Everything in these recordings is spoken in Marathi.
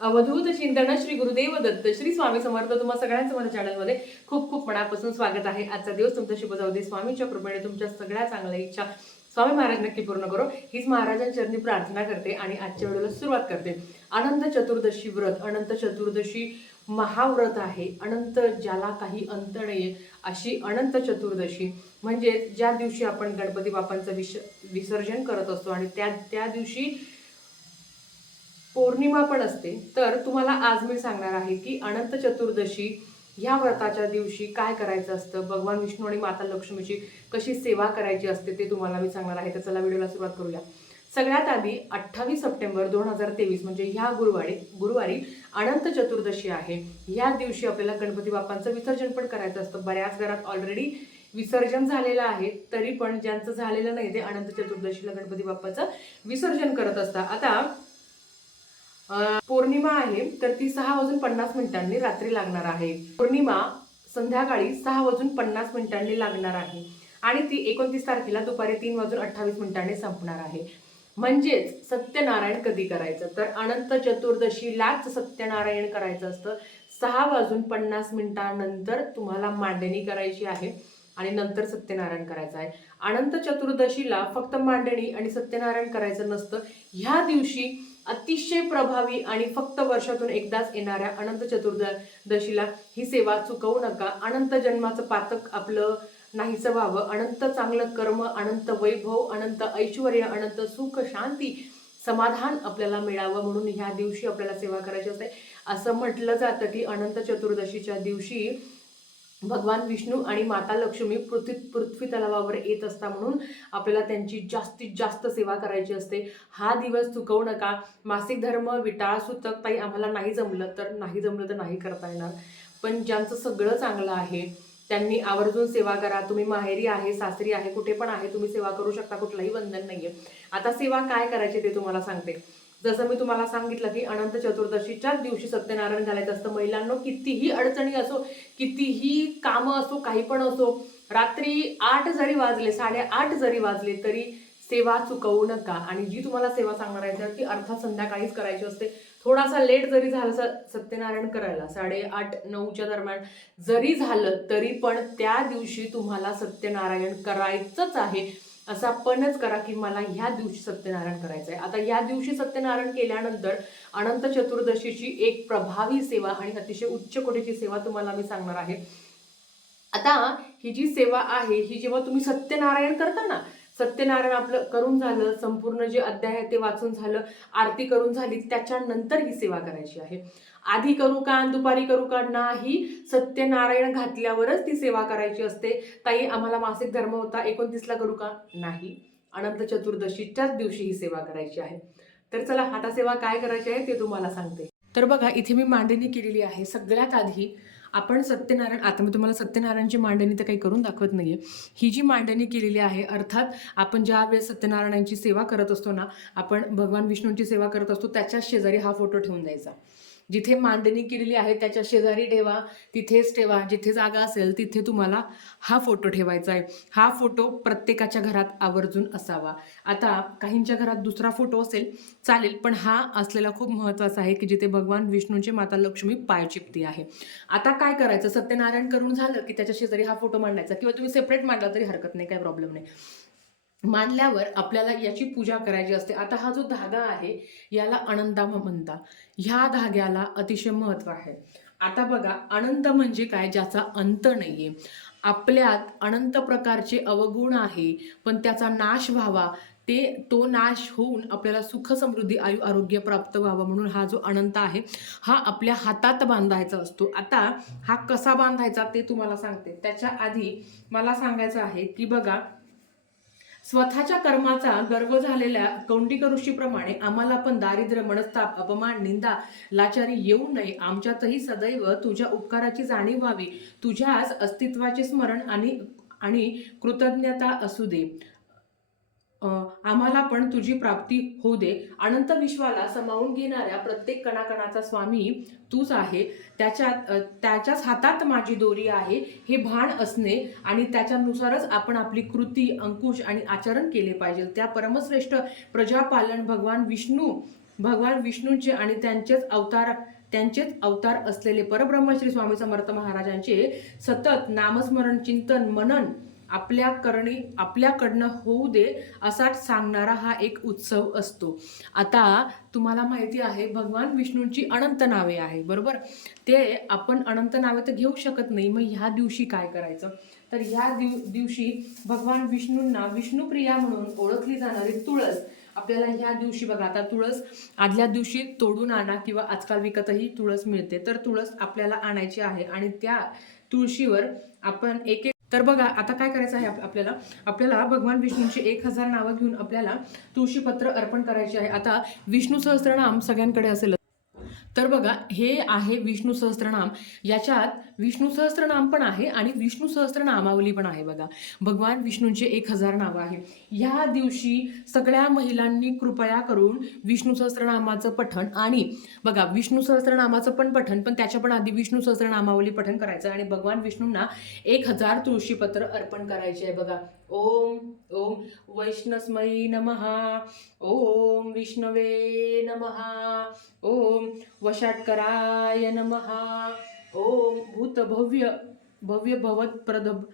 अवधूत चिंतन श्री गुरुदेव दत्त श्री स्वामी समर्थ तुम्हा सगळ्यांचं माझ्या चॅनलमध्ये खूप खूप मनापासून स्वागत आहे। आजचा दिवस तुमचा शुभ जाऊ दे। स्वामींच्या कृपेने तुमच्या सगळ्या चांगल्या इच्छा स्वामी महाराज नक्की पूर्ण करो हीच महाराजांच्या चरणी प्रार्थना करते आणि आजच्या व्हिडिओला सुरुवात करते। अनंत चतुर्दशी व्रत, अनंत चतुर्दशी महाव्रत आहे। अनंत ज्याला काही अंत नाहीये अशी अनंत चतुर्दशी म्हणजे ज्या दिवशी आपण गणपती बाप्पांचं विसर्जन करत असतो आणि त्या दिवशी पौर्णिमा पण असते। तर तुम्हाला आज मी सांगणार आहे की अनंत चतुर्दशी ह्या व्रताच्या दिवशी काय करायचं असतं, भगवान विष्णू आणि माता लक्ष्मीची कशी सेवा करायची असते ते तुम्हाला मी सांगणार आहे। तर चला व्हिडिओला सुरुवात करूया। सगळ्यात आधी 28 सप्टेंबर 2023 म्हणजे ह्या गुरुवारी अनंत चतुर्दशी आहे। ह्या दिवशी आपल्याला गणपती बाप्पांचं विसर्जन पण करायचं असतं। बऱ्याच घरात ऑलरेडी विसर्जन झालेलं आहे, तरी पण ज्यांचं झालेलं नाही ते अनंत चतुर्दशीला गणपती बाप्पाचं विसर्जन करत असतात। आता पौर्णिमा आहे तर ती 6:50 रात्री लागणार आहे। पौर्णिमा संध्याकाळी 6:50 लागणार आहे आणि ती 29 तारखेला दुपारी 3:28 संपणार आहे। म्हणजेच सत्यनारायण कधी करायचं, तर अनंत चतुर्दशीलाच सत्यनारायण करायचं असतं। 6:50 नंतर तुम्हाला मांडणी करायची आहे आणि नंतर सत्यनारायण करायचं आहे। अनंत चतुर्दशीला फक्त मांडणी आणि सत्यनारायण करायचं नसतं। ह्या दिवशी अतिशय प्रभावी आणि फक्त वर्षातून एकदाच येणाऱ्या अनंत चतुर्दशीला ही सेवा चुकवू नका। अनंत जन्माचं पातक आपलं नाहीचं व्हावं, अनंत चांगलं कर्म, अनंत वैभव, अनंत ऐश्वर्य, अनंत सुख शांती समाधान आपल्याला मिळावं म्हणून ह्या दिवशी आपल्याला सेवा करायची असते। असं म्हटलं जातं की अनंत चतुर्दशीच्या दिवशी भगवान विष्णू आणि माता लक्ष्मी पृथ्वी तलावावर येत असता म्हणून आपल्याला त्यांची जास्तीत जास्त सेवा करायची असते। हा दिवस चुकवू नका। मासिक धर्म, विटाळ, सुतक ताई आम्हाला नाही जमलं तर नाही करता येणार, पण ज्यांचं सगळं चांगलं आहे त्यांनी आवर्जून सेवा करा। तुम्ही माहेरी आहे, सासरी आहे, कुठे पण आहे तुम्ही सेवा करू शकता, कुठलाही बंधन नाहीये। आता सेवा काय करायची ते तुम्हाला सांगते। जसं मी तुम्हाला सांगितलं की अनंत चतुर्दशीच्याच दिवशी सत्यनारायण घालायचं असतं। महिलांना कितीही अडचणी असो, कितीही कामं असो, काही पण असो, रात्री 8 जरी वाजले, 8:30 जरी वाजले तरी सेवा चुकवू नका। आणि जी तुम्हाला सेवा सांगणार आहे ती अर्थात संध्याकाळीच करायची असते। थोडासा लेट जरी झालं सत्यनारायण करायला, 8:30-9च्या दरम्यान जरी झालं तरी पण त्या दिवशी तुम्हाला सत्यनारायण करायचंच आहे। असा पणच करा की मला ह्या दिवशी सत्यनारायण करायचं आहे। आता ह्या दिवशी सत्यनारायण केल्यानंतर अनंत चतुर्दशीची एक प्रभावी सेवा आणि अतिशय उच्च कोटीची सेवा तुम्हाला मी सांगणार आहे। आता ही जी सेवा आहे ही जेव्हा तुम्ही सत्यनारायण करता ना, सत्यनारायण आपलं करून झालं, संपूर्ण जे अध्याय आहे ते वाचून झालं, आरती करून झाली, त्याच्यानंतर ही सेवा करायची आहे। आधी करू का, दुपारी करू का, नाही, सत्यनारायण घातल्यावरच ती सेवा करायची असते। ताई आम्हाला मासिक धर्म होता 29ला करू का, नाही, अनंत चतुर्दशीच्याच दिवशी ही सेवा करायची आहे। तर चला आता सेवा काय करायची आहे ते तुम्हाला सांगते। तर बघा इथे मी मांडणी केलेली आहे। सगळ्यात आधी आपण सत्यनारायण, आता मी तुम्हाला सत्यनारायणची मांडणी तर काही करून दाखवत नाहीये। ही जी मांडणी केलेली आहे, अर्थात आपण ज्या वेळेस सत्यनारायणाची सेवा करत असतो ना, आपण भगवान विष्णूंची सेवा करत असतो, त्याच्याच शेजारी हा फोटो ठेवून द्यायचा। जिथे मांडणी केलेली आहे त्याच्या शेजारी ठेवा, तिथेच ठेवा, जिथे जागा असेल तिथे तुम्हाला हा फोटो ठेवायचा आहे। हा फोटो प्रत्येकाच्या घरात आवर्जून असावा। आता काहींच्या घरात दुसरा फोटो असेल चालेल, पण हा असलेला खूप महत्त्वाचा आहे की जिथे भगवान विष्णूंची माता लक्ष्मी पाय चिपती आहे। आता काय करायचं, सत्यनारायण करून झालं की त्याच्या शेजारी हा फोटो मांडायचा, किंवा तुम्ही सेपरेट मांडला तरी हरकत नाही, काही प्रॉब्लेम नाही। मांडल्यावर आपल्याला याची पूजा करायची असते। आता हा जो धागा आहे याला अनंताम म्हणतात। ह्या धाग्याला अतिशय महत्त्व आहे। आता बघा, अनंत म्हणजे काय, ज्याचा अंत नाहीये। आपल्यात अनंत प्रकारचे अवगुण आहे, पण त्याचा नाश व्हावा, तो नाश होऊन आपल्याला सुख समृद्धी आयु आरोग्य प्राप्त व्हावं म्हणून हा जो अनंत आहे हा आपल्या हातात बांधायचा असतो। आता हा कसा बांधायचा ते तुम्हाला सांगते। त्याच्या आधी मला सांगायचं आहे की बघा, स्वतःच्या कर्माचा गर्व झालेल्या कौंडिक ऋषीप्रमाणे आम्हाला पण दारिद्र्य, मनस्ताप, अपमान, निंदा, लाचारी येऊ नये। आमच्यातही सदैव तुझ्या उपकाराची जाणीव व्हावी, तुझ्याच अस्तित्वाचे स्मरण आणि कृतज्ञता असू दे। आम्हाला पण तुझी प्राप्ती होऊ दे। अनंत विश्वाला समावून घेणाऱ्या प्रत्येक कणाकणाचा स्वामी तूच आहे। त्याच्याच हातात माझी दोरी आहे हे भान असणे आणि त्याच्यानुसारच आपण आपली कृती, अंकुश आणि आचरण केले पाहिजे। त्या परमश्रेष्ठ प्रजापालन भगवान विष्णू भगवान विष्णूंचे आणि त्यांचेच अवतार असलेले परब्रह्म श्री स्वामी समर्थ महाराजांचे सतत नामस्मरण, चिंतन, मनन आपल्याकडनं होऊ दे असा सांगणारा हा एक उत्सव असतो. आता तुम्हाला माहिती आहे भगवान विष्णूंची अनंत नावे आहे, बरोबर. ते आपण अनंत नावे तर घेऊ शकत नाही. मग ह्या दिवशी काय करायचं, तर ह्या दिवशी भगवान विष्णूंना विष्णुप्रिया म्हणून ओळखली जाणारी तुळस आपल्याला ह्या दिवशी बघा. आता तुळस आदल्या दिवशी तोडून आणा किंवा आजकाल विकतही तुळस मिळते. तर तुळस आपल्याला आणायची आहे आणि त्या तुळशीवर आपण एक तर बघा आता काय करायचं आहे आपल्याला भगवान विष्णूंची 1000 नावं घेऊन आपल्याला तुळशीपत्र अर्पण करायचे आहे. आता विष्णू सहस्त्रनाम सगळ्यांकडे असेल. तर बघा हे आहे विष्णू सहस्त्रनाम. याच्यात विष्णू सहस्त्रनाम पण आहे आणि विष्णू सहस्त्रनामावली पण आहे. बघा भगवान विष्णूंचे 1000 नावं आहे. ह्या दिवशी सगळ्या महिलांनी कृपया करून विष्णू सहस्त्रनामाचं पठण आणि बघा विष्णू सहस्त्रनामाचं पण पठण, पण त्याच्या पण आधी विष्णू सहस्त्रनामावली पठण करायचं आणि भगवान विष्णूंना 1000 तुळशीपत्र अर्पण करायचे आहे. बघा ओम ओम वैष्णस्मै नमः, ओम विष्णवे नमः, ओम वषाटकराय नमः, ओम भूतभव्य भवत्प्रभवे,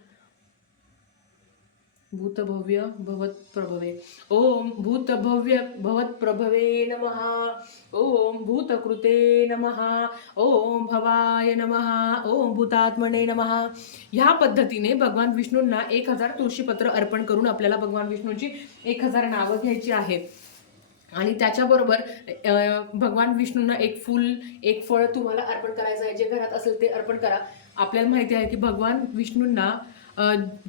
ओम भूतभव्य भवत्प्रभवे नमः, ओम भूतकृते नमः, ओम भवाय नमः, ओम भूतात्मने नमः. ह्या पद्धतीने भगवान विष्णूंना 1000 तुळशीपत्र अर्पण करून आपल्याला भगवान विष्णूंची 1000 नावं घ्यायची आहेत. आणि त्याच्याबरोबर भगवान विष्णूंना एक फूल एक फळ तुम्हाला अर्पण करायचं आहे. जे घरात असेल ते अर्पण करा. आपल्याला माहिती आहे की भगवान विष्णूंना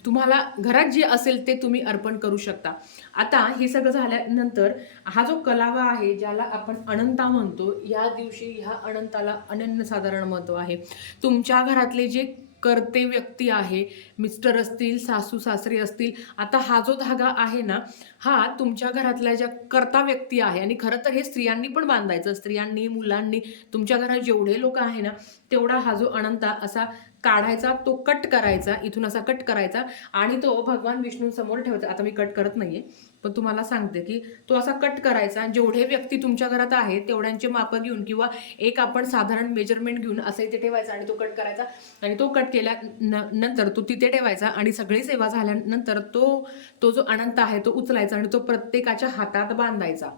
तुम्हाला घरात जे असेल ते तुम्ही अर्पण करू शकता. आता हे सगळं झाल्यानंतर हा जो कलावा आहे ज्याला आपण अनंता म्हणतो, या दिवशी ह्या अनंताला अनन्यसाधारण महत्त्व आहे. तुमच्या घरातले जे कर्ते व्यक्ती आहे, मिस्टर असतील, सासू सासरे असतील, आता हा जो धागा आहे ना हा तुमच्या घरातल्या ज्या कर्ता व्यक्ती आहे आणि खरं तर हे स्त्रियांनी पण बांधायचं. स्त्रियांनी, मुलांनी, तुमच्या घरात जेवढे लोक आहे ना तेवढा हा जो अनंता असा काढायचा, तो कट करायचा, इथून असा कट करायचा आणि तो भगवान विष्णूंसमोर ठेवायचा. आता मी कट करत नाहीये पण तुम्हाला सांगते की तो असा कट करायचा. जेवढे व्यक्ती तुमच्या घरात आहेत तेवढ्यांचे माप घेऊन किंवा एक आपण साधारण मेजरमेंट घेऊन असं इथे ठेवायचा आणि तो कट करायचा आणि तो कट केल्या नंतर तो तिथे ठेवायचा आणि सगळी सेवा झाल्यानंतर तो जो अनंत आहे तो उचलायचा आणि तो प्रत्येकाच्या हातात बांधायचा.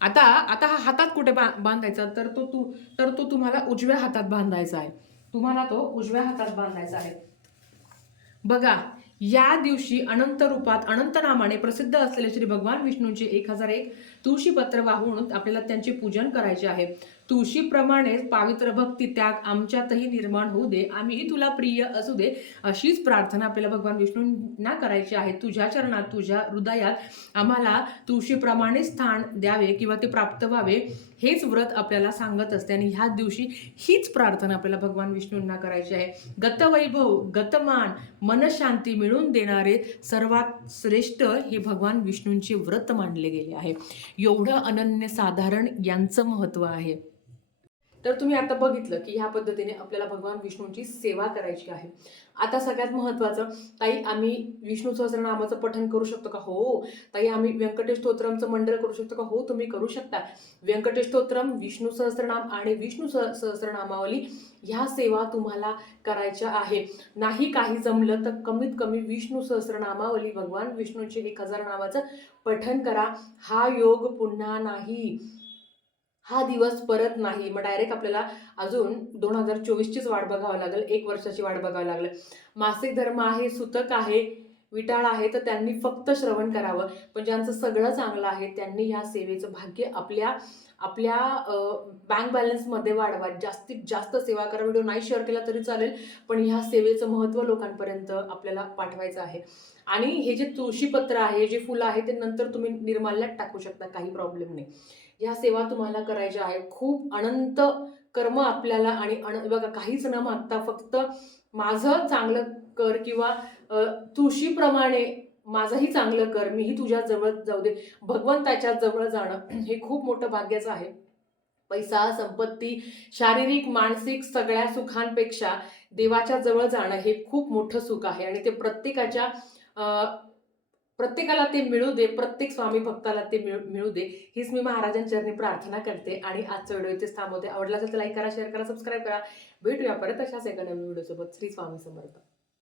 आता हा हातात कुठे बांधायचा, तर तो तुम्हाला उजव्या हातात बांधायचा आहे. तुम्हाला तो उजव्या हातात बांधायचा आहे. बघा या दिवशी अनंत रूपात अनंत नामाने प्रसिद्ध असलेले श्री भगवान विष्णूंचे 1001 तुळशीपत्र वाहून आपल्याला त्यांचे पूजन करायचे आहे. तुळशीप्रमाणे पावित्र भक्ती त्याग आमच्यातही निर्माण होऊ दे, आम्हीही तुला प्रिय असू दे, अशीच प्रार्थना आपल्याला भगवान विष्णूंना करायची आहे. तुझ्या चरणात, तुझ्या हृदयात आम्हाला तुळशीप्रमाणे स्थान द्यावे किंवा ते प्राप्त व्हावे, हेच व्रत आपल्याला सांगत असते. आणि ह्या दिवशी हीच प्रार्थना आपल्याला भगवान विष्णूंना करायची आहे. गतवैभव, गतमान, मनशांती मिळून देणारे सर्वात श्रेष्ठ हे भगवान विष्णूंचे व्रत मानले गेले आहे. एवढं अनन्यसाधारण यांचं महत्त्व आहे. तर तुम्ही आता बघितलं की ह्या पद्धतीने आपल्याला भगवान विष्णूंची सेवा करायची आहे. आता सगळ्यात महत्त्वाचं, ताई आम्ही विष्णू सहस्रनामाचं पठण करू शकतो का? हो. ताई आम्ही व्यंकटेश स्तोत्रमचं मंडळ करू शकतो का? हो, तुम्ही करू शकता. व्यंकटेश स्तोत्रम, विष्णू सहस्रनाम आणि विष्णू सहस्रनामावली ह्या सेवा तुम्हाला करायच्या आहे. नाही काही जमलं तर कमीत कमी विष्णू सहस्रनामावली भगवान विष्णूंचे 1000 नावाचं पठण करा. हा योग पुन्हा नाही, हा दिवस परत नाही. मग डायरेक्ट आपल्याला अजून 2024चीच वाट बघावं लागेल, 1 वर्षाची वाट बघावं लागेल. मासिक धर्म आहे, सुतक आहे, विटाळ आहे, तर त्यांनी फक्त श्रवण करावं. पण ज्यांचं सगळं चांगलं आहे त्यांनी ह्या सेवेचं भाग्य आपल्या बँक बॅलन्समध्ये वाढवा. जास्तीत जास्त सेवा करा. व्हिडिओ नाही शेअर केला तरी चालेल, पण ह्या सेवेचं महत्त्व लोकांपर्यंत आपल्याला पाठवायचं आहे. आणि हे जे तुळशीपत्र आहे, जे फुलं आहे, ते नंतर तुम्ही निर्माल्यात टाकू शकता, काही प्रॉब्लेम नाही. ह्या सेवा तुम्हाला करायच्या आहे. खूप अनंत कर्म आपल्याला आणि बघा काहीच न मागता फक्त माझं चांगलं कर किंवा तुळशीप्रमाणे माझंही चांगलं कर, मीही तुझ्या जवळ जाऊ दे, भगवंताच्या जवळ जाणं हे खूप मोठं भाग्याचं आहे. पैसा, संपत्ती, शारीरिक, मानसिक सगळ्या सुखांपेक्षा देवाच्या जवळ जाणं हे खूप मोठं सुख आहे आणि ते प्रत्येकाच्या प्रत्येकाला ते मिळू दे, प्रत्येक स्वामी भक्ताला ते मिळू दे, हीच मी महाराजांचरणी प्रार्थना करते. आणि आजचा व्हिडिओ इथेच थांबवते. आवडला असेल तर लाईक करा, शेअर करा, सबस्क्राईब करा. भेटूया परत अशाच एका नवीन व्हिडिओसोबत. श्री स्वामी समर्थ.